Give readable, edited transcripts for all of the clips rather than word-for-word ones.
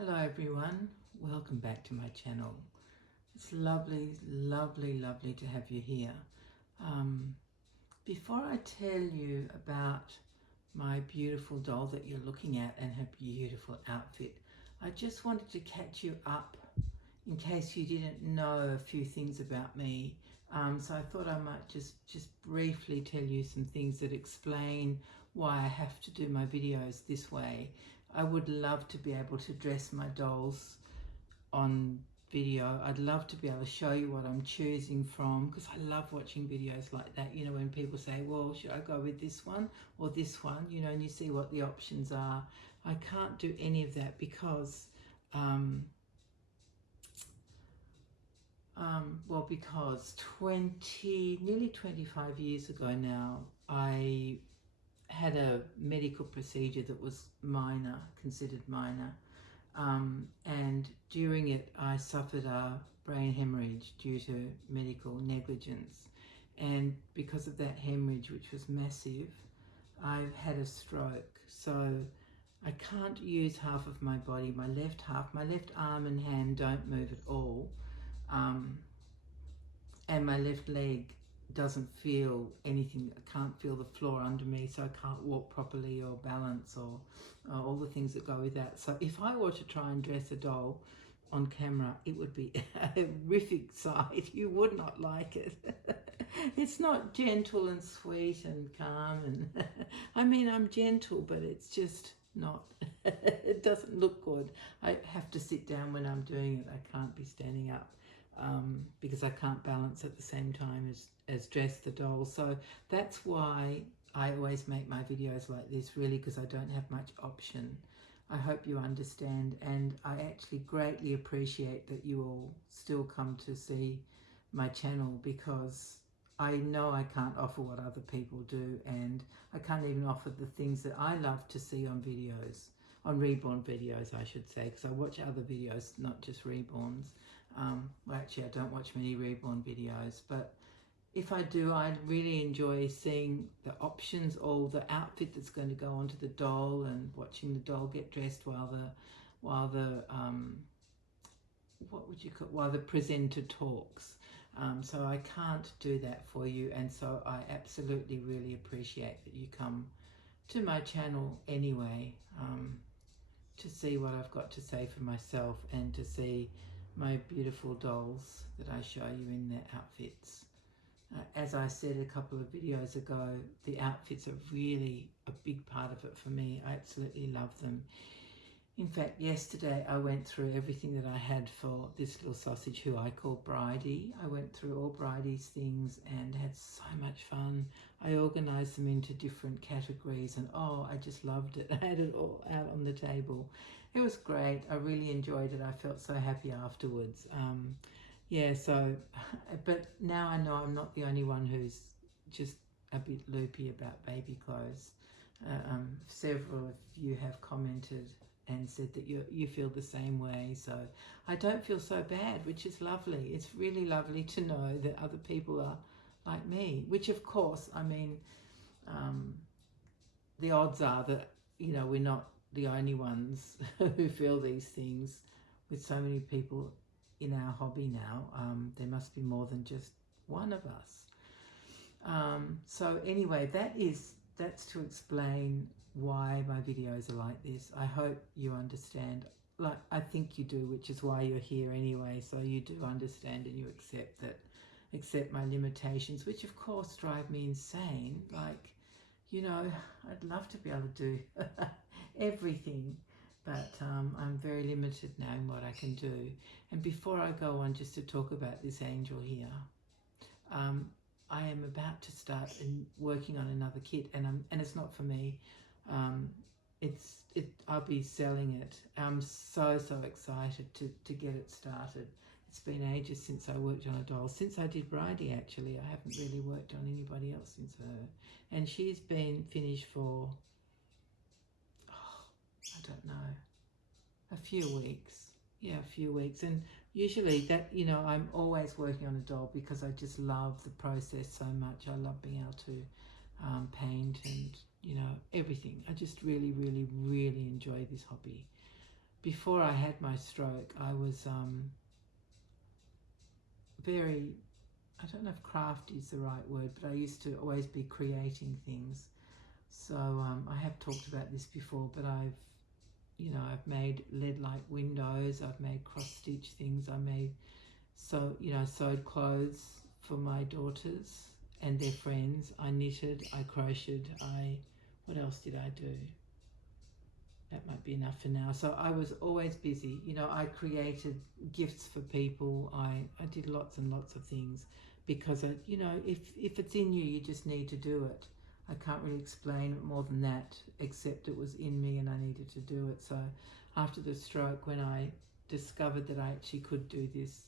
Hello everyone, welcome back to my channel. It's lovely to have you here. Before I tell you about my beautiful doll that you're looking at and her beautiful outfit, I just wanted to catch you up in case you didn't know a few things about me. So I thought I might just briefly tell you some things that explain why I have to do my videos this way. I would love to be able to dress my dolls on video. I'd love to be able to show you what I'm choosing from, because I love watching videos like that, you know, when people say, well, should I go with this one or this one, you know, and you see what the options are. I can't do any of that because because nearly 25 years ago now, I had a medical procedure that was minor, considered minor, and during it I suffered a brain hemorrhage due to medical negligence, and because of that hemorrhage, which was massive, I've had a stroke. So I can't use half of my body. My left half, my left arm and hand don't move at all, and my left leg doesn't feel anything. I can't feel the floor under me, so I can't walk properly or balance or all the things that go with that. So if I were to try and dress a doll on camera, it would be a horrific sight. You would not like it. It's not gentle and sweet and calm, and I mean, I'm gentle, but it's just not, it doesn't look good. I have to sit down when I'm doing it. I can't be standing up. Because I can't balance at the same time as dress the doll. So that's why I always make my videos like this, really, because I don't have much option. I hope you understand, and I actually greatly appreciate that you all still come to see my channel, because I know I can't offer what other people do, and I can't even offer the things that I love to see on videos, on Reborn videos I should say, because I watch other videos, not just Reborns. Well, actually I don't watch many Reborn videos, but if I do, I really enjoy seeing the options, all the outfit that's going to go onto the doll, and watching the doll get dressed while the presenter talks. So I can't do that for you, and so I absolutely really appreciate that you come to my channel anyway, to see what I've got to say for myself, and to see my beautiful dolls that I show you in their outfits. As I said a couple of videos ago, the outfits are really a big part of it for me. I absolutely love them. In fact, yesterday I went through everything that I had for this little sausage who I call Bridie. I went through all Bridie's things and had so much fun. I organised them into different categories, and oh, I just loved it. I had it all out on the table. It was great. I really enjoyed it. I felt so happy afterwards. Yeah, so, but now I know I'm not the only one who's just a bit loopy about baby clothes. Several of you have commented and said that you feel the same way, so I don't feel so bad, which is lovely. It's really lovely to know that other people are like me, which of course, I mean, the odds are that, you know, we're not the only ones who feel these things. With so many people in our hobby now, there must be more than just one of us. So anyway, that's to explain why my videos are like this. I hope you understand. Like, I think you do, which is why you're here anyway. So you do understand, and you accept my limitations, which of course drive me insane. Like, you know, I'd love to be able to do everything, but I'm very limited now in what I can do. And before I go on, just to talk about this angel here, I am about to start working on another kit, and it's not for me. I'll be selling it. I'm so excited to get it started. It's been ages since I worked on a doll. Since I did Bridie, actually, I haven't really worked on anybody else since her. And she's been finished for, I don't know, a few weeks. Yeah, a few weeks. And usually that, you know, I'm always working on a doll because I just love the process so much. I love being able to paint and, you know, everything. I just really enjoy this hobby. before I had my stroke, I was very, I don't know if craft is the right word, but I used to always be creating things. So I have talked about this before, but I've made lead-like windows, I've made cross-stitch things, sewed clothes for my daughters and their friends. I knitted, I crocheted, what else did I do? That might be enough for now. So I was always busy. I created gifts for people. I did lots and lots of things because, if it's in you, you just need to do it. I can't really explain it more than that, except it was in me and I needed to do it. So after the stroke, when I discovered that I actually could do this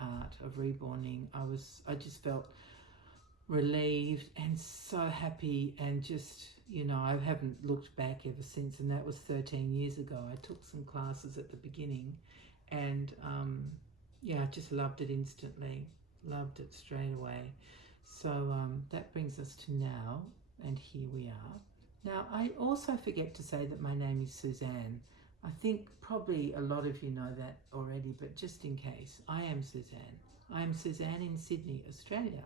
art of reborning, I just felt relieved and so happy, and just I haven't looked back ever since, and that was 13 years ago. I took some classes at the beginning, and I just loved it instantly, loved it straight away. So that brings us to now, and here we are. Now, I also forget to say that my name is Suzanne. I think probably a lot of you know that already, but just in case, I am Suzanne. I am Suzanne in Sydney, Australia.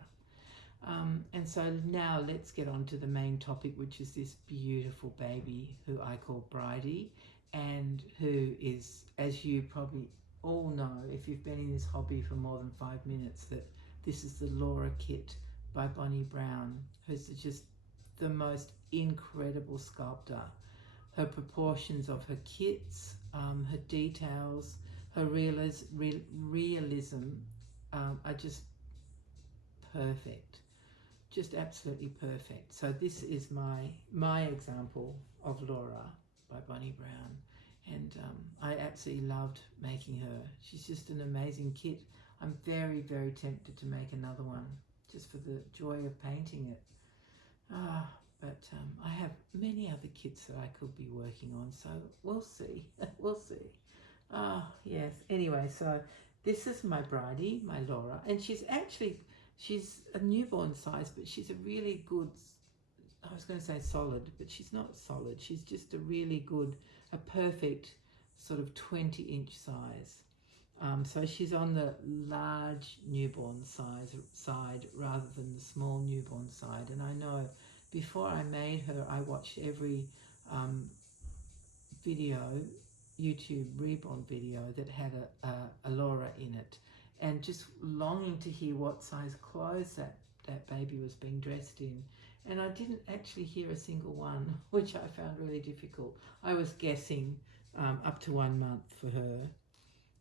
And so now let's get on to the main topic, which is this beautiful baby who I call Bridie, and who is, as you probably all know, if you've been in this hobby for more than 5 minutes, that this is the Laura kit by Bonnie Brown, who's just the most incredible sculptor. Her proportions of her kits, her details, her realism are just perfect. Just absolutely perfect. So this is my example of Laura by Bonnie Brown, and I absolutely loved making her. She's just an amazing kit. I'm very, very tempted to make another one just for the joy of painting it. But I have many other kits that I could be working on, so we'll see. We'll see. Yes. Anyway, so this is my Bridie, my Laura, and she's a newborn size, but she's a really good, I was going to say solid, but she's not solid. She's just a perfect sort of 20-inch size. So she's on the large newborn side rather than the small newborn side. And I know before I made her, I watched every YouTube Reborn video that had a Laura in it, and just longing to hear what size clothes that baby was being dressed in. And I didn't actually hear a single one, which I found really difficult. I was guessing up to 1 month for her.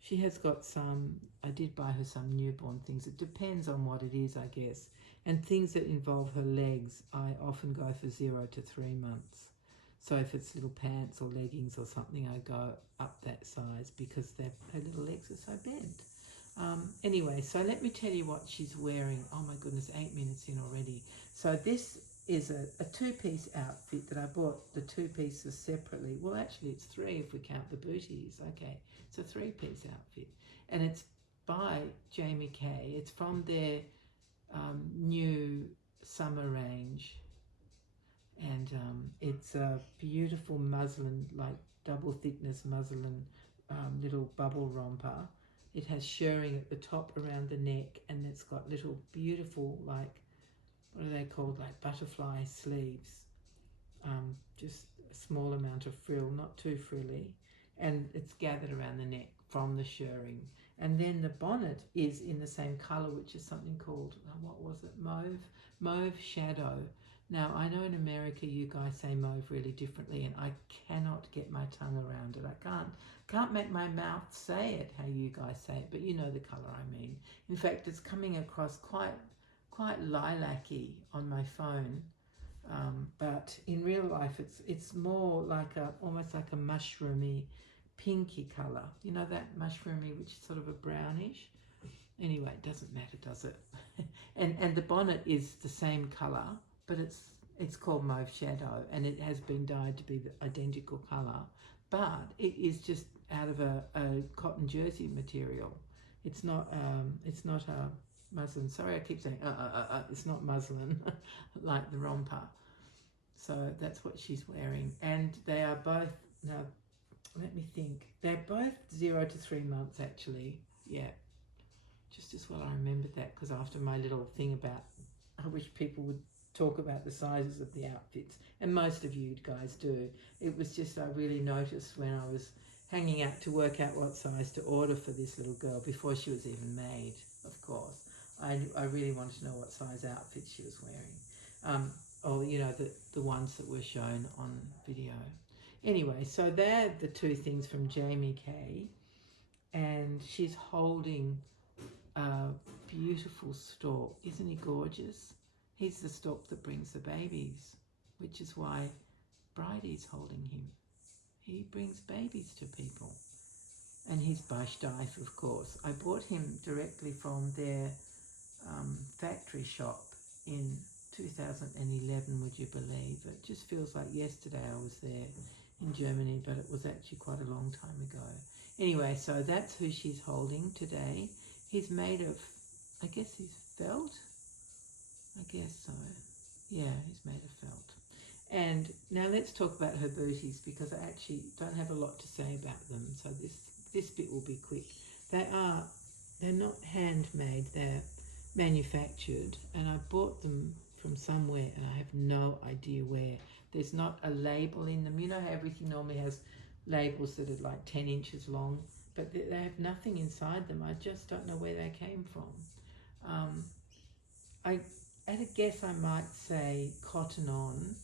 She has got I did buy her some newborn things. It depends on what it is, I guess. And things that involve her legs, I often go for 0 to 3 months. So if it's little pants or leggings or something, I go up that size because her little legs are so bent. Anyway, so let me tell you what she's wearing. Oh my goodness, 8 minutes in already. So this is a two-piece outfit that I bought the 2 pieces separately. Well, actually it's 3 if we count the booties. Okay, it's a 3-piece outfit. And it's by Jamie Kay. It's from their new summer range. And it's a beautiful muslin, like double thickness muslin little bubble romper. It has shirring at the top around the neck, and it's got little beautiful, like, what are they called, like butterfly sleeves. Just a small amount of frill, not too frilly, and it's gathered around the neck from the shirring. And then the bonnet is in the same colour, which is something called, what was it, mauve shadow. Now, I know in America you guys say mauve really differently, and I cannot get my tongue around it. I can't make my mouth say it how you guys say it, but you know the colour I mean. In fact, it's coming across quite lilac-y on my phone, but in real life it's more like almost like a mushroomy, pinky colour. You know that mushroomy, which is sort of a brownish? Anyway, it doesn't matter, does it? and the bonnet is the same colour, but it's called mauve shadow, and it has been dyed to be the identical colour, but it is just out of a cotton jersey material. It's not a muslin. Sorry, I keep saying it's not muslin like the romper. So that's what she's wearing, and they are both now. let me think. They're both 0 to 3 months actually. Yeah, just as well I remembered that, because after my little thing about, I wish people would talk about the sizes of the outfits, and most of you guys do. It was just, I really noticed when I was hanging out to work out what size to order for this little girl before she was even made, of course. I really wanted to know what size outfit she was wearing. Or, you know, the ones that were shown on video. Anyway, so they're the two things from Jamie Kay. And she's holding a beautiful stork. Isn't he gorgeous? He's the stork that brings the babies, which is why Bridie's holding him. He brings babies to people. And he's Bashdaif, of course. I bought him directly from their factory shop in 2011, would you believe? It just feels like yesterday I was there in Germany, but it was actually quite a long time ago. Anyway, so that's who she's holding today. He's made of, I guess he's felt? I guess so. Yeah, he's made of felt. And now let's talk about her booties, because I actually don't have a lot to say about them, so this bit will be quick. They're not handmade, they're manufactured, and I bought them from somewhere and I have no idea where. There's not a label in them. You know how everything normally has labels that are like 10 inches long, but they have nothing inside them. I just don't know where they came from. At a guess I might say Cotton On.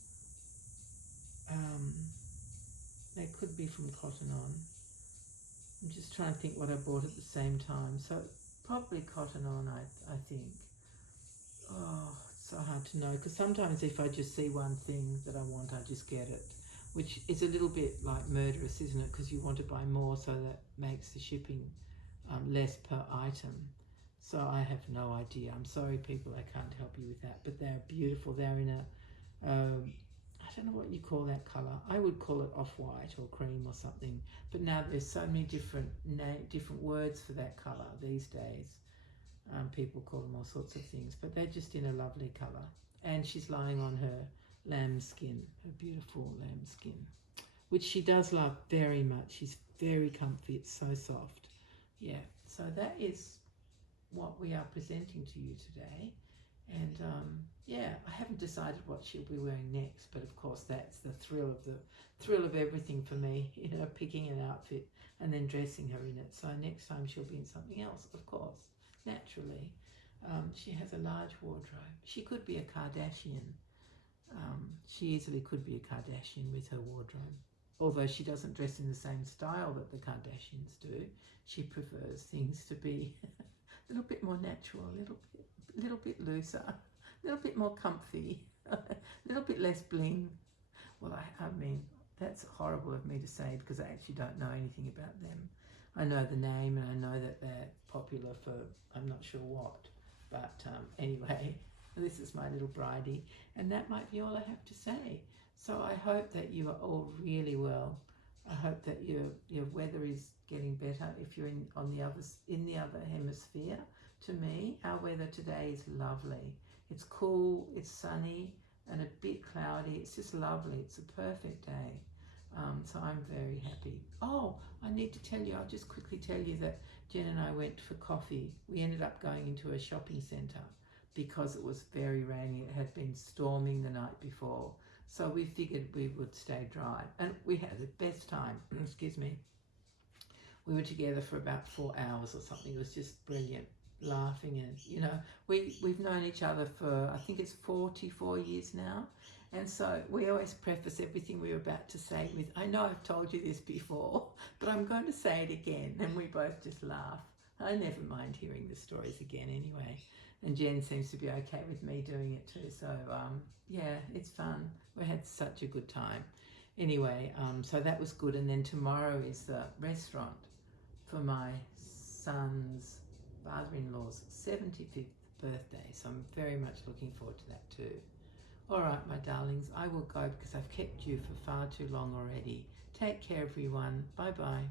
They could be from Cotton On. I'm just trying to think what I bought at the same time. So probably Cotton On, I think. Oh, it's so hard to know, because sometimes if I just see one thing that I want, I just get it, which is a little bit like murderous, isn't it? Because you want to buy more, so that makes the shipping less per item. So I have no idea. I'm sorry, people, I can't help you with that. But they're beautiful. They're in a, I don't know what you call that colour. I would call it off-white or cream or something. But now there's so many different words for that colour these days. People call them all sorts of things, but they're just in a lovely colour. And she's lying on her lamb skin, her beautiful lamb skin, which she does love very much. She's very comfy. It's so soft. Yeah, so that is what we are presenting to you today. And yeah, I haven't decided what she'll be wearing next, but of course that's the thrill of everything for me, you know, picking an outfit and then dressing her in it. So next time she'll be in something else, of course, naturally. She has a large wardrobe. She could be a Kardashian. She easily could be a Kardashian with her wardrobe. Although she doesn't dress in the same style that the Kardashians do. She prefers things to be a little bit more natural, a little bit looser, a little bit more comfy, a little bit less bling. Well, I mean, that's horrible of me to say, because I actually don't know anything about them. I know the name and I know that they're popular for I'm not sure what. But anyway, this is my little Bridie, and that might be all I have to say. So I hope that you are all really well. I hope that your weather is getting better if you're in the other hemisphere. To me, our weather today is lovely. It's cool, it's sunny, and a bit cloudy. It's just lovely. It's a perfect day. So I'm very happy. Oh, I need to tell you, I'll just quickly tell you that Jen and I went for coffee. We ended up going into a shopping centre because it was very rainy. It had been storming the night before. So we figured we would stay dry. And we had the best time. Excuse me. We were together for about 4 hours or something. It was just brilliant. Laughing, and you know, we've known each other for, I think it's 44 years now, and so we always preface everything we're about to say with, I know I've told you this before, but I'm going to say it again, and we both just laugh. I never mind hearing the stories again anyway, and Jen seems to be okay with me doing it too, so yeah, it's fun. We had such a good time. Anyway, so that was good, and then tomorrow is the restaurant for my son's father-in-law's 75th birthday, so I'm very much looking forward to that too. All right, my darlings, I will go because I've kept you for far too long already. Take care, everyone. Bye-bye.